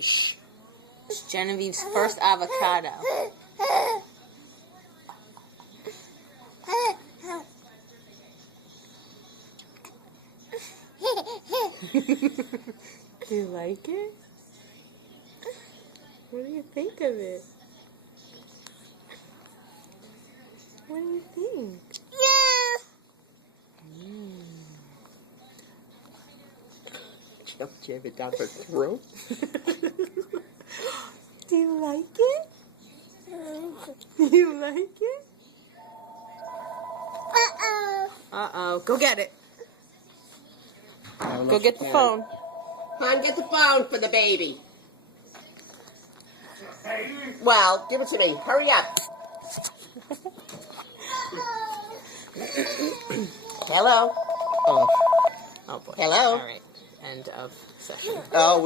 Shh. It's Genevieve's first avocado. Do you like it? What do you think of it? What do you think? Jam it down her throat. Do you like it? Do you like it? Uh-oh. Go get it. Go get the phone. Hon, get the phone for the baby. Well, give it to me. Hurry up. Hello. Oh boy. Hello. All right. End of session. Oh,